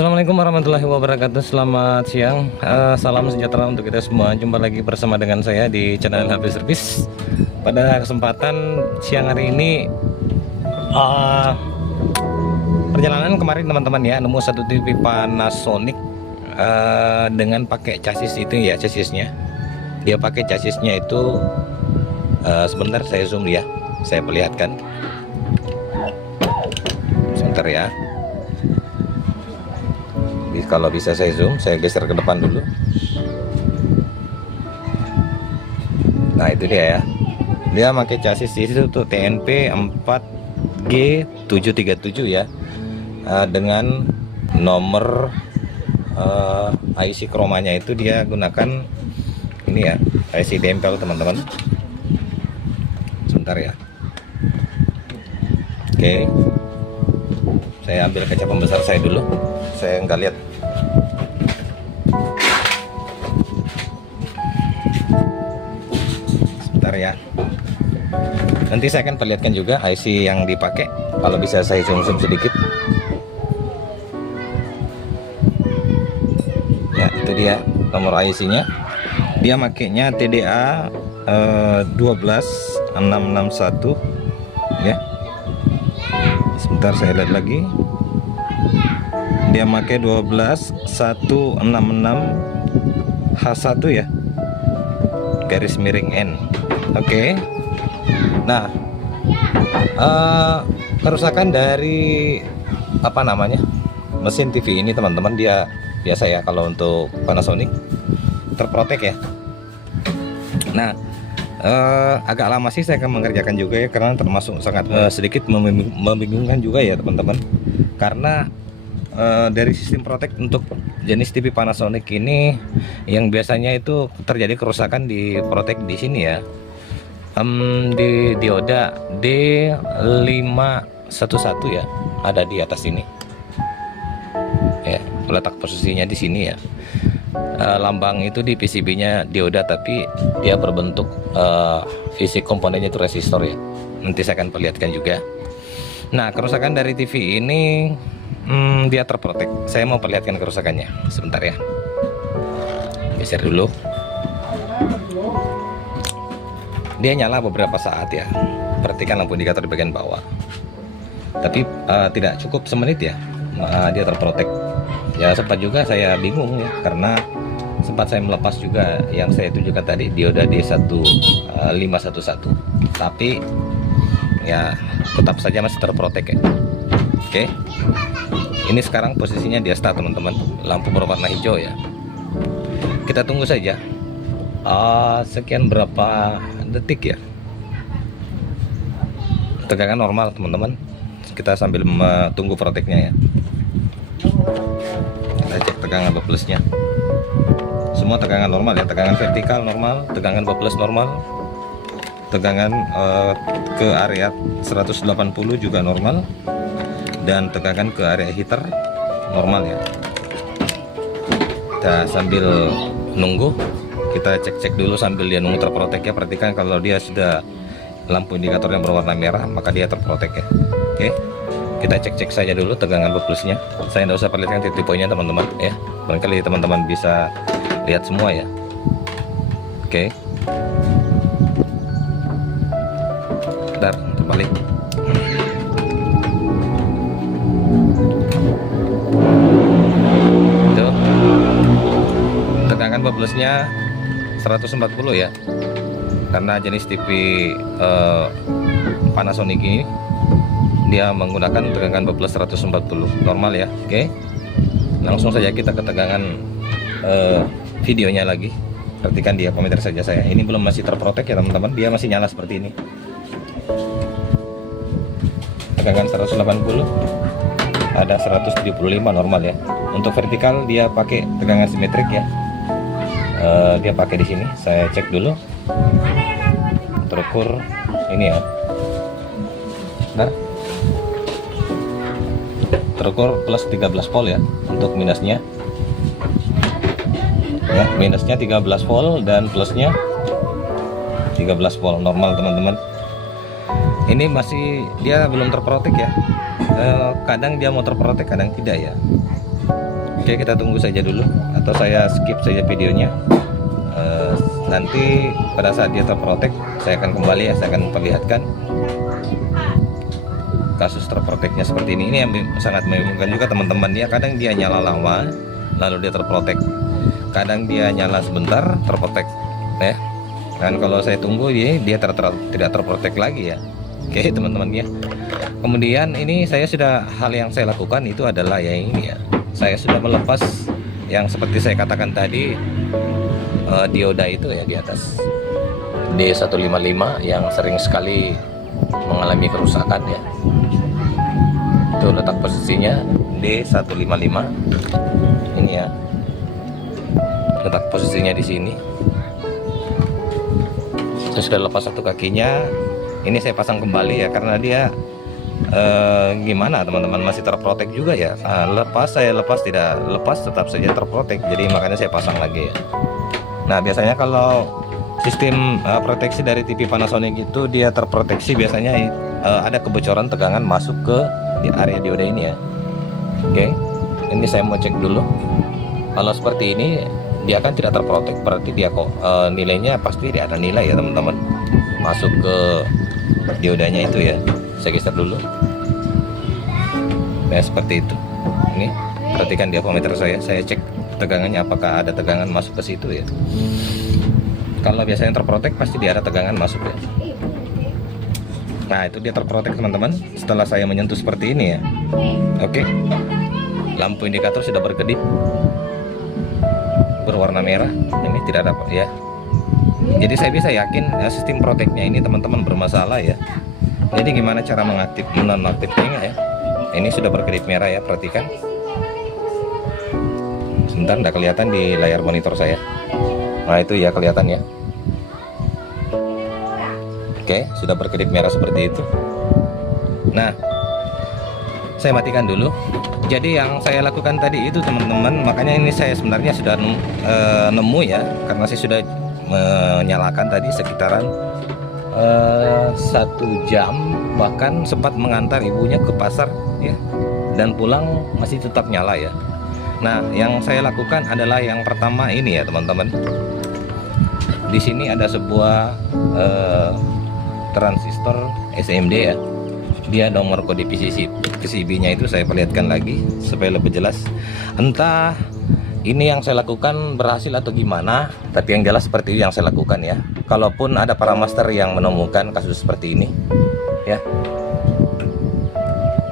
Assalamualaikum warahmatullahi wabarakatuh. Selamat siang, salam sejahtera untuk kita semua. Jumpa lagi bersama dengan saya di channel HP Service. Pada kesempatan siang hari ini, perjalanan kemarin teman-teman ya, nemu satu TV Panasonic dengan pakai chassis itu ya, chassisnya. Dia pakai chassisnya itu, sebentar saya zoom ya, saya perlihatkan. Sebentar ya. Kalau bisa saya zoom, saya geser ke depan dulu. Nah itu dia ya, dia pakai chassis itu tuh TNP 4G737 ya, dengan nomor IC kromanya itu dia gunakan ini ya, IC dempel teman-teman. Sebentar ya. Oke, saya ambil kaca pembesar saya dulu, saya nggak lihat. Ya, nanti saya akan perlihatkan juga IC yang dipakai. Kalau bisa saya zoom sedikit ya, itu dia nomor IC-nya. Dia makainya TDA 12661 ya. Sebentar saya lihat lagi, dia pakai 12166 H1 ya, garis miring N. Oke. Nah, kerusakan dari apa namanya, mesin TV ini teman-teman, dia biasa ya kalau untuk Panasonic terprotek ya. Nah, agak lama sih saya akan mengerjakan juga ya, karena termasuk sangat sedikit membingungkan juga ya teman-teman, karena dari sistem protek untuk jenis TV Panasonic ini yang biasanya itu terjadi kerusakan di protek di sini ya, di dioda D511 ya, ada di atas ini ya, letak posisinya di sini ya. Lambang itu di PCB-nya dioda, tapi dia berbentuk isi komponennya itu resistor ya. Nanti saya akan perlihatkan juga. Nah, kerusakan dari TV ini dia terprotek. Saya mau perlihatkan kerusakannya sebentar ya. Geser dulu. Dia nyala beberapa saat ya, perhatikan lampu indikator di bagian bawah, tapi tidak cukup semenit ya, dia terprotek ya. Sempat juga saya bingung ya, karena sempat saya melepas juga yang saya tunjukkan tadi, dioda D1511, tapi ya tetap saja masih terprotek ya. Oke, ini sekarang posisinya dia start teman-teman, lampu berwarna hijau ya. Kita tunggu saja sekian berapa detik ya, tegangan normal teman-teman. Kita sambil tunggu proteknya ya, kita cek tegangan baplusnya. Semua tegangan normal ya, tegangan vertikal normal, tegangan baplus normal, tegangan ke area 180 juga normal, dan tegangan ke area heater normal ya. Kita sambil nunggu, kita cek dulu sambil dia nunggu terprotek ya. Perhatikan kalau dia sudah lampu indikator yang berwarna merah, maka dia terprotek ya. Oke, kita cek saja dulu tegangan baplusnya. Saya tidak usah perlihatkan titik poinnya teman-teman ya, barangkali teman-teman bisa lihat semua ya. Oke, bentar, terbalik. Itu tegangan baplusnya 140 ya, karena jenis TV Panasonic ini dia menggunakan tegangan baplus 140 normal ya. Oke, langsung saja kita ke tegangan videonya lagi. Perhatikan dia komentar saja saya, ini belum masih terprotek ya teman-teman, dia masih nyala seperti ini. Tegangan 180, ada 175 normal ya. Untuk vertikal dia pakai tegangan simetrik ya. Dia pakai di sini. Saya cek dulu, terukur ini ya. Nah, terukur plus 13 volt ya untuk minusnya. Ya, minusnya 13 volt dan plusnya 13 volt normal teman-teman. Ini masih dia belum terprotek ya. Kadang dia mau terprotek, kadang tidak ya. Oke, kita tunggu saja dulu, atau saya skip saja videonya. Nanti pada saat dia terprotek, saya akan kembali ya, saya akan perlihatkan kasus terproteknya seperti ini. Ini yang sangat membingungkan juga teman-teman ya. Kadang dia nyala lama, lalu dia terprotek. Kadang dia nyala sebentar, terprotek ya. Dan kalau saya tunggu dia tidak terprotek lagi ya. Oke teman-teman ya. Kemudian ini hal yang saya lakukan itu adalah ya ini ya. Saya sudah melepas yang seperti saya katakan tadi, dioda itu ya di atas D155 yang sering sekali mengalami kerusakan ya. Itu letak posisinya D155 ini ya, letak posisinya di sini. Saya sudah lepas satu kakinya, ini saya pasang kembali ya, karena dia gimana teman-teman, masih terprotek juga ya. Saya lepas tidak lepas tetap saja terprotek, jadi makanya saya pasang lagi ya. Nah biasanya kalau sistem proteksi dari TV Panasonic itu dia terproteksi, biasanya ada kebocoran tegangan masuk ke area dioda ini ya. Oke, ini saya mau cek dulu. Kalau seperti ini dia kan tidak terprotek, berarti dia kok nilainya pasti ada nilai ya teman-teman, masuk ke diodanya itu ya. Saya geser dulu. Nah seperti itu. Ini perhatikan diameter saya cek tegangannya, apakah ada tegangan masuk ke situ ya. Kalau biasanya terprotek pasti dia ada tegangan masuk ya. Nah itu dia terprotek teman-teman, setelah saya menyentuh seperti ini ya. Oke, lampu indikator sudah berkedip berwarna merah, ini tidak ada ya. Jadi saya bisa yakin sistem proteknya ini teman-teman bermasalah ya. Jadi gimana cara menonaktifkannya ya. Ini sudah berkedip merah ya, perhatikan. Sebentar, tidak kelihatan di layar monitor saya. Nah itu ya, kelihatan ya. Oke, sudah berkedip merah seperti itu. Nah, saya matikan dulu. Jadi yang saya lakukan tadi itu teman-teman, makanya ini saya sebenarnya sudah nemu ya, karena saya sudah menyalakan tadi sekitaran 1 jam, bahkan sempat mengantar ibunya ke pasar ya, dan pulang masih tetap nyala ya. Nah yang saya lakukan adalah yang pertama ini ya teman-teman, di sini ada sebuah transistor SMD ya, dia nomor kode PCB-nya itu saya perlihatkan lagi supaya lebih jelas. Entah ini yang saya lakukan berhasil atau gimana, tapi yang jelas seperti itu yang saya lakukan ya. Kalaupun ada para master yang menemukan kasus seperti ini ya.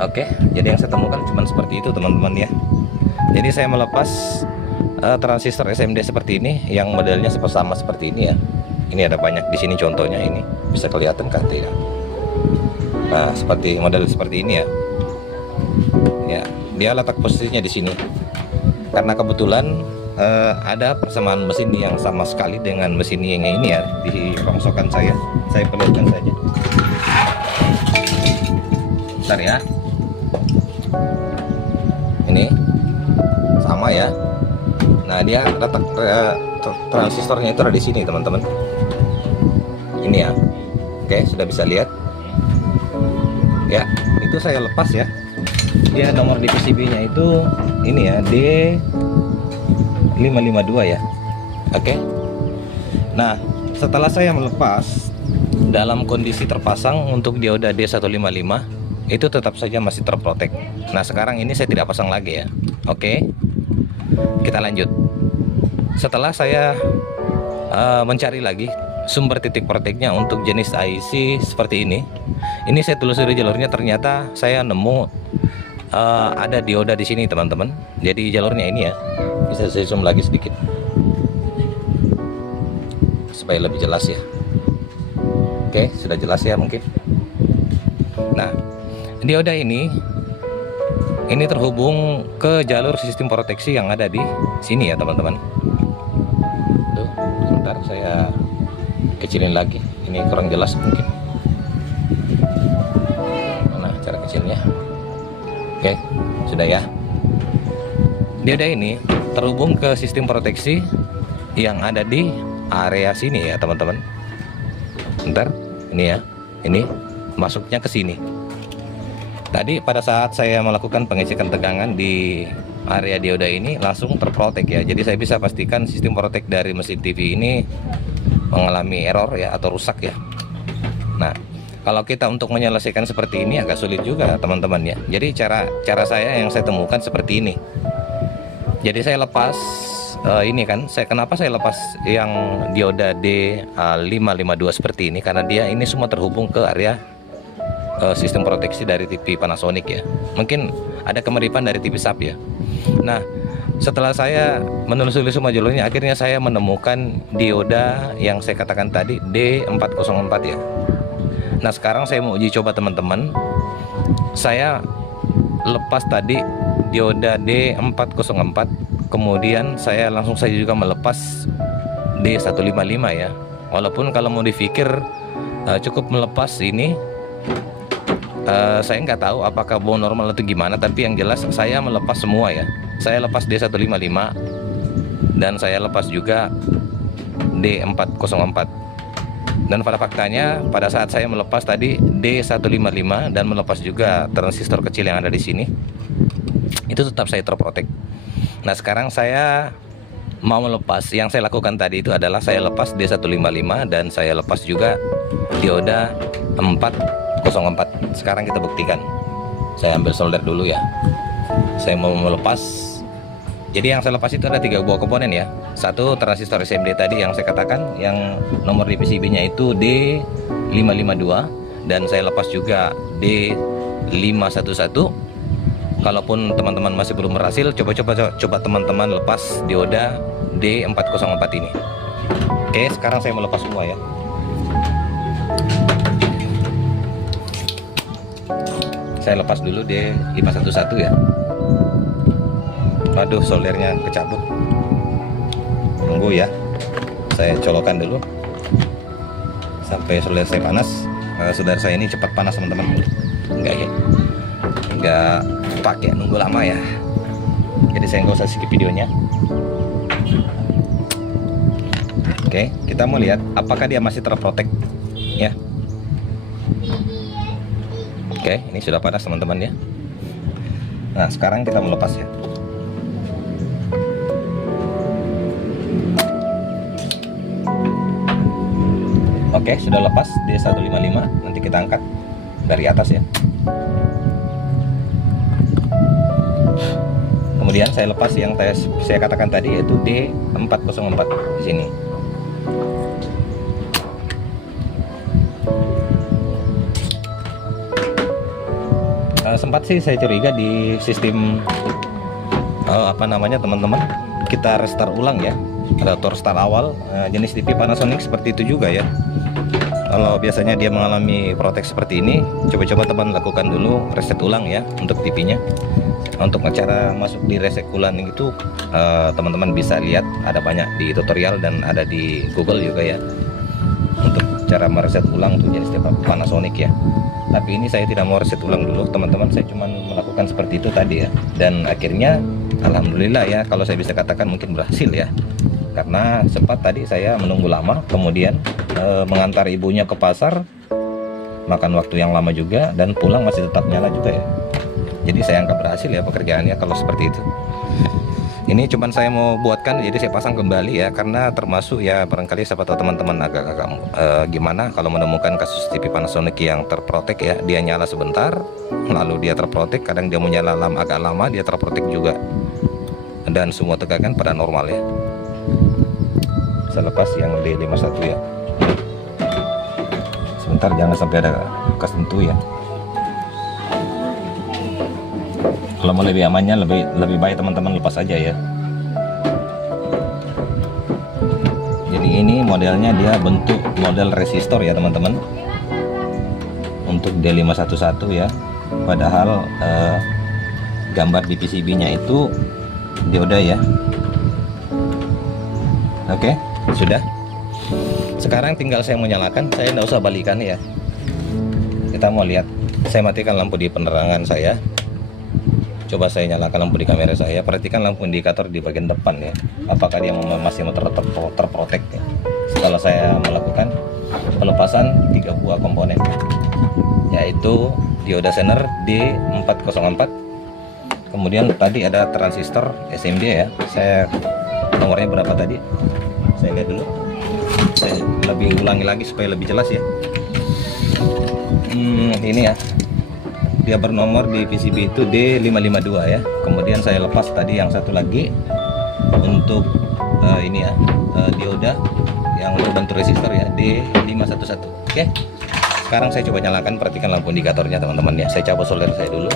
Oke, jadi yang saya temukan cuma seperti itu teman-teman ya. Jadi saya melepas transistor SMD seperti ini, yang modelnya sama seperti ini ya. Ini ada banyak di sini contohnya, ini bisa kelihatan kan tidak? Nah seperti model seperti ini ya. Ya, dia letak posisinya di sini. Karena kebetulan ada persamaan mesin yang sama sekali dengan mesin yang ini ya, di rongsokan saya perlihatkan saja. Bentar ya. Ini sama ya. Nah dia letak transistornya itu ada di sini teman-teman. Ini ya. Oke, sudah bisa lihat. Ya, itu saya lepas ya. Dia nomor di PCB-nya itu ini ya, D552 ya. Oke. Nah, setelah saya melepas dalam kondisi terpasang untuk dioda D155, itu tetap saja masih terprotek. Nah, sekarang ini saya tidak pasang lagi ya. Oke. Kita lanjut. Setelah saya mencari lagi sumber titik proteknya untuk jenis IC seperti ini saya telusuri jalurnya, ternyata saya nemu ada dioda di sini teman-teman. Jadi jalurnya ini ya, bisa saya zoom lagi sedikit supaya lebih jelas ya. Oke, sudah jelas ya mungkin. Nah, dioda ini terhubung ke jalur sistem proteksi yang ada di sini ya teman-teman. Tuh, sebentar saya kecilin lagi, ini kurang jelas mungkin. Mana cara kecilnya? Oke, sudah ya. Dioda ini terhubung ke sistem proteksi yang ada di area sini ya teman-teman. Bentar, ini ya, ini masuknya ke sini. Tadi pada saat saya melakukan pengecekan tegangan di area dioda ini langsung terprotek ya. Jadi saya bisa pastikan sistem protek dari mesin TV ini mengalami error ya atau rusak ya. Nah, kalau kita untuk menyelesaikan seperti ini agak sulit juga teman-teman ya. Jadi cara saya yang saya temukan seperti ini. Jadi saya lepas ini kan, kenapa saya lepas yang dioda D552 seperti ini, karena dia ini semua terhubung ke area sistem proteksi dari TV Panasonic ya. Mungkin ada kemiripan dari TV SAP ya. Nah, setelah saya menelusuri semua jalurnya, akhirnya saya menemukan dioda yang saya katakan tadi D404 ya. Nah, sekarang saya mau uji coba teman-teman. Saya lepas tadi dioda D404, kemudian saya langsung saja juga melepas D155 ya. Walaupun kalau mau dipikir cukup melepas ini, saya nggak tahu apakah bau normal atau gimana, tapi yang jelas saya melepas semua ya. Saya lepas D155 dan saya lepas juga D404. Dan pada faktanya pada saat saya melepas tadi D155 dan melepas juga transistor kecil yang ada di sini, itu tetap saya terprotek. Nah, sekarang saya mau melepas. Yang saya lakukan tadi itu adalah saya lepas D155 dan saya lepas juga dioda 404. Sekarang kita buktikan. Saya ambil solder dulu ya. Saya mau melepas. Jadi yang saya lepas itu ada 3 buah komponen ya. Satu transistor SMD tadi yang saya katakan, yang nomor di PCB-nya itu D552, dan saya lepas juga D511. Kalaupun teman-teman masih belum berhasil, coba teman-teman lepas dioda D404 ini. Oke, sekarang saya melepas semua ya. Saya lepas dulu D511 ya. Waduh, soldernya kecabut. Tunggu ya, saya colokan dulu sampai solder saya panas. Saudara saya ini cepat panas teman-teman. Enggak ya, enggak pakai nunggu lama ya. Jadi saya nggak usah skip videonya. Oke, kita mau lihat apakah dia masih terprotek ya. Oke, ini sudah panas teman-teman ya. Nah, sekarang kita melepas ya. Oke, sudah lepas D155. Nanti kita angkat dari atas ya. Kemudian saya lepas yang saya katakan tadi, yaitu D404 di sini. Sempat sih saya curiga di sistem apa namanya teman-teman, kita restart ulang ya, adaptor start awal. Jenis TV Panasonic seperti itu juga ya. Kalau biasanya dia mengalami protek seperti ini, coba-coba teman lakukan dulu reset ulang ya untuk TV-nya. Untuk cara masuk di reset ulang itu teman-teman bisa lihat, ada banyak di tutorial dan ada di Google juga ya, untuk cara mereset ulang untuk jenis TV Panasonic ya. Tapi ini saya tidak mau reset ulang dulu teman-teman, saya cuma melakukan seperti itu tadi ya. Dan akhirnya alhamdulillah ya, kalau saya bisa katakan mungkin berhasil ya. Karena sempat tadi saya menunggu lama, kemudian mengantar ibunya ke pasar, makan waktu yang lama juga, dan pulang masih tetap nyala juga ya. Jadi saya anggap berhasil ya pekerjaannya kalau seperti itu. Ini cuman saya mau buatkan, jadi saya pasang kembali ya, karena termasuk ya barangkali siapa tahu teman-teman agak gimana kalau menemukan kasus TV Panasonic yang terprotek ya. Dia nyala sebentar, lalu dia terprotek, kadang dia mau nyala agak lama, dia terprotek juga, dan semua tegangan pada normal ya. Saya lepas yang D51 ya. Sebentar, jangan sampai ada bekas tentu ya. Kalau mau lebih amannya, lebih baik teman-teman lepas aja ya. Jadi ini modelnya dia bentuk model resistor ya teman-teman, untuk D511 ya. Padahal gambar di PCB-nya itu dioda ya. Oke, sudah. Sekarang tinggal saya menyalakan, saya tidak usah balikan ya. Kita mau lihat, saya matikan lampu di penerangan saya. Coba saya nyalakan lampu di kamera saya, perhatikan lampu indikator di bagian depan ya, apakah dia masih terprotek ya. Setelah saya melakukan pelepasan 3 buah komponen, yaitu dioda zener D404, Kemudian tadi ada transistor SMD ya, saya nomornya berapa tadi saya lihat dulu, saya lebih ulangi lagi supaya lebih jelas ya. Ini ya, dia bernomor di PCB itu D552 ya. Kemudian saya lepas tadi yang satu lagi untuk ini ya, dioda yang berbentuk resistor ya, D511. Oke, sekarang saya coba nyalakan, perhatikan lampu indikatornya teman-teman ya. Saya cabut solder saya dulu,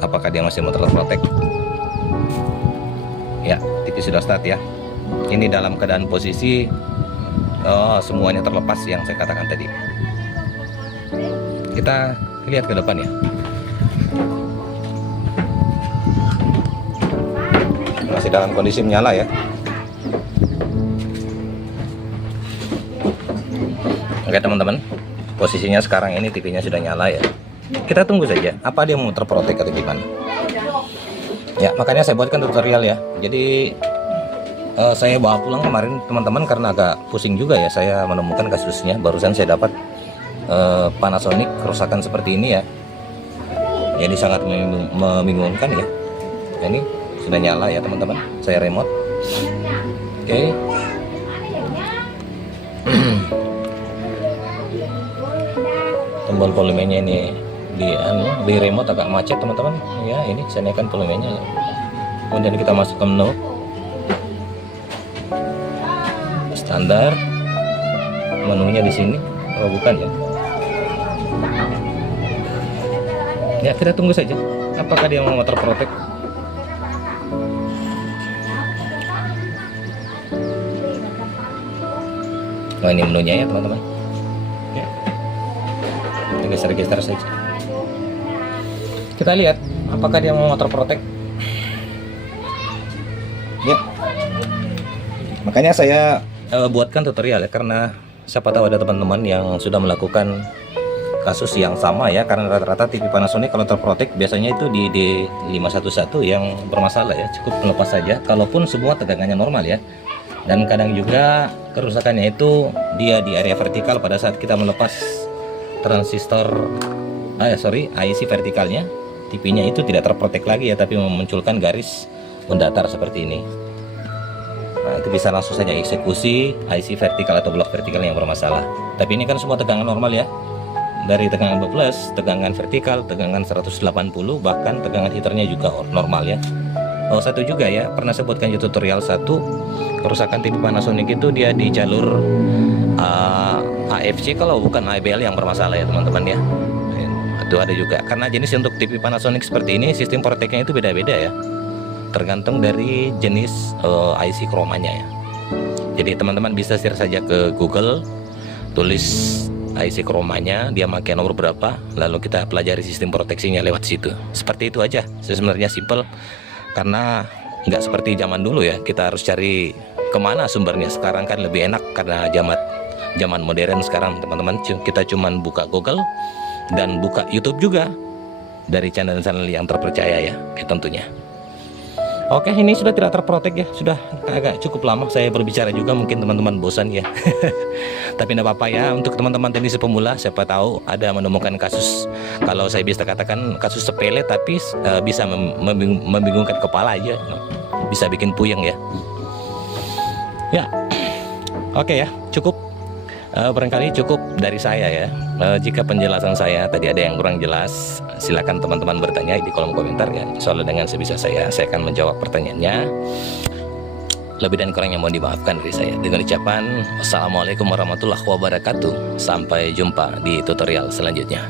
apakah dia masih mau terprotek ya. TV sudah start ya. Ini dalam keadaan posisi semuanya terlepas yang saya katakan tadi. Kita lihat ke depan ya. Masih dalam kondisi menyala ya. Oke teman-teman, posisinya sekarang ini TV-nya sudah nyala ya. Kita tunggu saja, apa dia mau terprotek atau gimana ya. Makanya saya buatkan tutorial ya. Jadi saya bawa pulang kemarin teman-teman karena agak pusing juga ya. Saya menemukan kasusnya, barusan saya dapat Panasonic kerusakan seperti ini ya. Jadi sangat membingungkan ya. Ini sudah nyala ya teman-teman, saya remote. Oke. Tombol volumenya ini di remote agak macet teman-teman ya. Ini saya naikkan volumenya ya. Kemudian kita masuk ke menu standar, menunya di sini. Oh bukan ya. Ya kita tunggu saja, apakah dia mau terprotek. Nah ini menunya ya teman-teman ya. Geser-geser saja. Kita lihat apakah dia mau terprotek ya. Makanya saya buatkan tutorial ya, karena siapa tahu ada teman-teman yang sudah melakukan kasus yang sama ya. Karena rata-rata TV Panasonic kalau terprotek biasanya itu di D511 yang bermasalah ya. Cukup melepas saja, kalaupun semua tegangannya normal ya. Dan kadang juga kerusakannya itu dia di area vertikal pada saat kita melepas transistor IC vertikalnya, TV-nya itu tidak terprotek lagi ya, tapi memunculkan garis mendatar seperti ini. Nah itu bisa langsung saja eksekusi IC vertikal atau blok vertikal yang bermasalah. Tapi ini kan semua tegangan normal ya, dari tegangan 12, tegangan vertikal, tegangan 180, bahkan tegangan heaternya juga normal ya. Oh satu juga ya, pernah saya buatkan tutorial satu kerusakan TV Panasonic itu dia di jalur AFC kalau bukan ABL yang bermasalah ya teman-teman ya. Itu ada juga, karena jenis untuk TV Panasonic seperti ini sistem proteknya itu beda-beda ya, tergantung dari jenis IC kromanya ya. Jadi teman-teman bisa share saja ke Google, tulis IC kromanya, dia pakai nomor berapa, lalu kita pelajari sistem proteksinya lewat situ. Seperti itu aja, sebenarnya simple, karena nggak seperti zaman dulu ya, kita harus cari kemana sumbernya. Sekarang kan lebih enak karena zaman modern sekarang teman-teman, kita cuman buka Google dan buka YouTube juga dari channel-channel yang terpercaya ya, tentunya. Oke, ini sudah tidak terprotek ya, sudah agak cukup lama saya berbicara juga, mungkin teman-teman bosan ya. Tapi tidak apa-apa ya, untuk teman-teman teknisi pemula, siapa tahu ada menemukan kasus, kalau saya bisa katakan kasus sepele tapi bisa membingungkan kepala aja, bisa bikin puyeng ya. Ya, oke ya, cukup. Barangkali cukup dari saya ya. Jika penjelasan saya tadi ada yang kurang jelas, silakan teman-teman bertanya di kolom komentar ya. Soalnya dengan sebisa saya akan menjawab pertanyaannya. Lebih dan kurangnya mohon dimaafkan dari saya. Dengan ucapan wassalamualaikum warahmatullahi wabarakatuh. Sampai jumpa di tutorial selanjutnya.